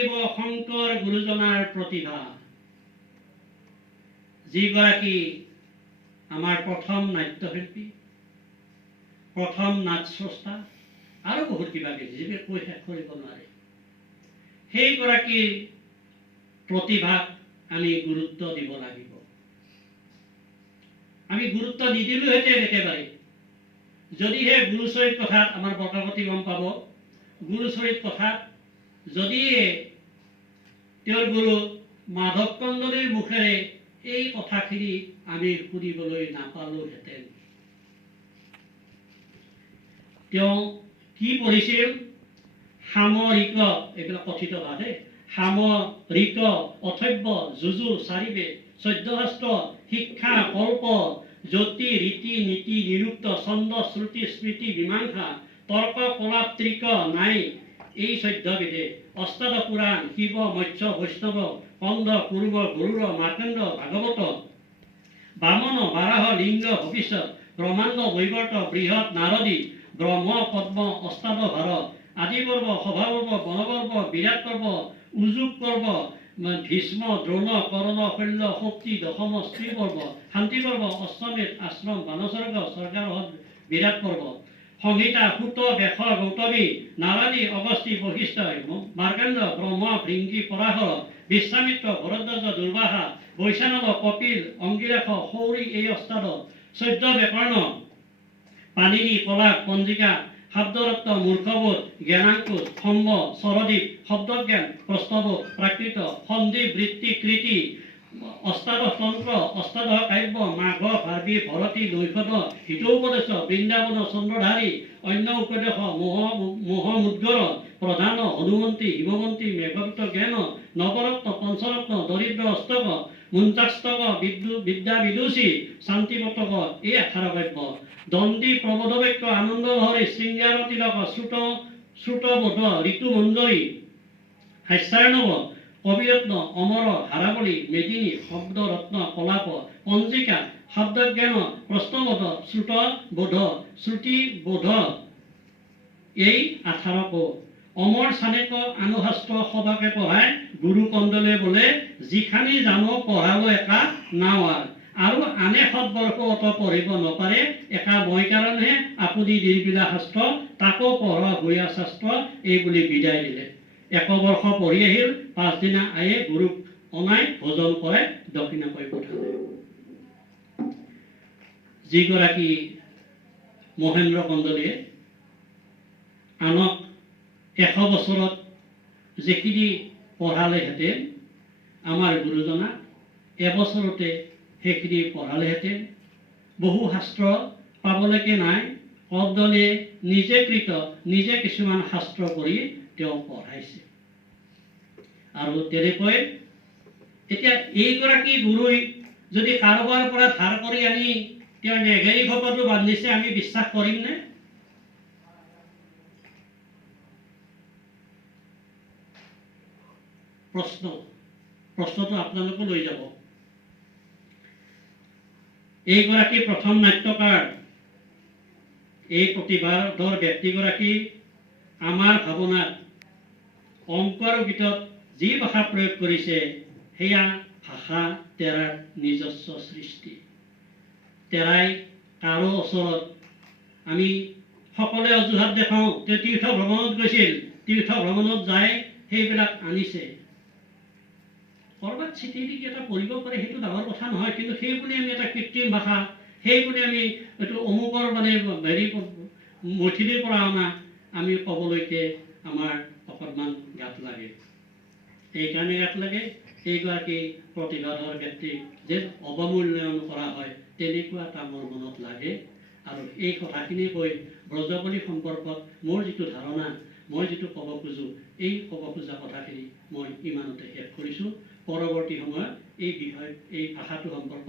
লাগিব শংকৰ গুৰুজনাৰ প্ৰতিভা, যিগৰাকী আমাৰ প্ৰথম নাট্যশিল্পী, প্ৰথম নাট স্ৰষ্টা আৰু বহুত কিবা কিবি যিবিলাক কৈ শেষ কৰিব নোৱাৰে। সেইগৰাকীৰ প্ৰতিভাক আমি গুৰুত্ব দিব লাগিব। আমি গুৰুত্ব নিদিলোহেঁতেন একেবাৰে। যদিহে গুৰুচৰিত কথাত আমাৰ বৰ্তগতি গম পাব, গুৰুচৰিত কথাত যদিহে তেওঁৰ গুৰু মাধৱ কন্দলীৰ মুখেৰে এই কথাখিনি আমি শুনিবলৈ নাপালোহেঁতেন। তেওঁ কি পঢ়িছিল? সামৰিক, এইবিলাক কথিত ভাষে, সামৰিক, অথব্য, যুজু, চাৰিবেদ, 14 শাস্ত্ৰ, শিক্ষা, কল্প, জ্যোতি, ৰীতি, নীতি, নিৰুক্ত, ছন্দ, শ্ৰুতি, স্মৃতি, মীমাংসা, তৰ্ক, কলাপ, ত্ৰিক, নাই, এই 14 বিধে, অষ্টাদশ পুৰাণ, শিৱ, মৎস্য, বৈষ্ণৱ, কন্দ, কুৰ্ম, গৰুড়, মাৰ্কণ্ড, ভাগৱত, বামন, বাৰাহ, লিংগ, ভৱিষ্যৎ, ব্ৰহ্মাণ্ড, বৈবৰ্ত, বৃহৎ, নাৰদী, ব্ৰহ্ম, পদ্ম, অষ্টাদশ ভাৰ, আদি পৰ্ব, সভাপৰ্ব, বনপৰ্ব, বিৰাট পৰ্ব, উজুক পৰ্ব, ভীষ্ম, দ্ৰোণ, কৰ্ণ, শল্য, শক্তি, দশম, স্ত্ৰী পৰ্ব, শান্তি পৰ্ব, অশ্বমেধ, আশ্ৰম, বানস্বৰ্গ, স্বৰ্গাৰোহণ, বিৰাট পৰ্ব, সংহিতা, সূত, বেশ, গৌতমী, নাৰদী, অগস্ত্যী, বশিষ্ঠ, মাৰ্কণ্ড, ব্ৰহ্ম, ভৃংগী, পৰাশৰ, বিশ্বামিত্ৰ, ভৰদ্বাজ, দুৰ্বাসা, বৈশানদ, কপিল, অংগীৰস, সৌৰী, এই অষ্টাদশ, 14 ব্যাকৰণ, পাণিনি, কলাক, পঞ্জিকা, শব্দৰত্ন, মূৰ্খবোধ, জ্ঞানাঙ্কুশ, সম্ভ, স্বৰদীপ, শব্দজ্ঞান, প্ৰস্তবোধ, প্ৰাকৃত, সন্ধি, বৃত্তি, কৃতি, অষ্টাদশ তন্ত্ৰ, অষ্টাদশ কাব্য, মাঘ, ভাৰ্বী, ভৰতী, নৈষধ, হিতোপদেশ, বৃন্দাবন, চন্দ্ৰধাৰী, অন্য উপদেশ, মোহমুদ্গৰ, প্ৰধান, হনুমন্তী, হিমৱন্তী, মেঘদূত, জ্ঞান, নৱৰত্ন, পঞ্চৰত্ন, দৰিদ্ৰ, অষ্টক, মুঞ্চাষ্টক, বিদ্যা বিদুষী, শান্তিপতক, এই 18 কাব্য, দণ্ডী, প্ৰবোধ বাক্য, আনন্দ লহৰী, শৃংগাৰ তিলক, শ্ৰুতবোধ, ঋতুমঞ্জৰী, হাস্যাৰ্ণৱ, কবিৰত্ন, অমৰ, হাৰাবলী, মেদিনী, শব্দৰত্ন, কলাপ, পঞ্জিকা, শব্দজ্ঞান, প্ৰস্তবোধ, শ্ৰুতবোধ, শ্ৰুতিবোধ, এই 18 কো। অমৰ চানেক আনুশাস্ত্ৰ সবাকে পঢ়ায়, গুৰু কন্দলে বোলে যিখানি জানো পঢ়ালো একা নাৱাৰ, আৰু আনে সৎবৰ্ষ অত পঢ়িব নপাৰে, একা মই কাৰণেহে আপুনি দিৰবিলা শাস্ত্ৰ, তাকো পঢ়া হৈয়া শাস্ত্ৰ, এই বুলি বিদায় দিলে। 1 বৰ্ষ পঢ়ি আহিল, 5 দিনা আয়ে গুৰুক অনাই ভোজন কৰাই দক্ষিণাকৈ পঠালে। যিগৰাকী মহেন্দ্ৰ কন্দলীয়ে আনক 100 বছৰত যিখিনি পঢ়ালেহেঁতেন, আমাৰ গুৰুজনাক এবছৰতে সেইখিনি পঢ়ালেহেঁতেন। বহু শাস্ত্ৰ পাবলৈকে নাই, কন্দলীয়ে নিজে কৃত, নিজে কিছুমান শাস্ত্ৰ কৰি তেওঁ পঢ়াইছে। আৰু তেনেকৈ এতিয়া এইগৰাকী গুৰুই যদি কাৰোবাৰ পৰা ধাৰ কৰি আনি তেওঁ নেঘেৰি খপাটো বান্ধিছে, আমি বিশ্বাস কৰিমনে? প্ৰশ্নটো আপোনালোকো লৈ যাব। এইগৰাকী প্ৰথম নাট্যকাৰ, এই প্ৰতিভাধৰ ব্যক্তিগৰাকী আমাৰ ভাৱনাত অংকৰ গীতত যি ভাষা প্ৰয়োগ কৰিছে, সেয়া ভাষা তেৰাৰ নিজস্ব সৃষ্টি। তেৰাই কাৰো ওচৰত আমি সকলোৱে অজুহাত দেখাওঁ, তেওঁ তীৰ্থ ভ্ৰমণত গৈছিল, তীৰ্থ ভ্ৰমণত যায় সেইবিলাক আনিছে। কৰবাত চিঠি লিখি এটা পঢ়িব পাৰে, সেইটো ডাঙৰ কথা নহয়, কিন্তু সেই বুলি আমি এটা কৃত্ৰিম ভাষা, সেই বুলি আমি এইটো অমুকৰ মানে হেৰি মৈথিলীৰ পৰা অনা আমি ক'বলৈকে আমাৰ অকণমান গাত লাগে। এইকাৰণে গাত লাগে, এইগৰাকী প্ৰতিভাধৰ ব্যক্তিক যে অৱমূল্যায়ন কৰা হয়, তেনেকুৱা এটা মোৰ মনত লাগে। আৰু এই কথাখিনি কৈ ব্ৰজাৱলী সম্পৰ্কত মোৰ যিটো ধাৰণা, মই যিটো ক'ব খোজোঁ, এই ক'ব খোজা কথাখিনি মই ইমানতে শেষ কৰিছোঁ। পৰৱৰ্তী সময়ত এই বিষয়, এই ভাষাটো সম্পৰ্কত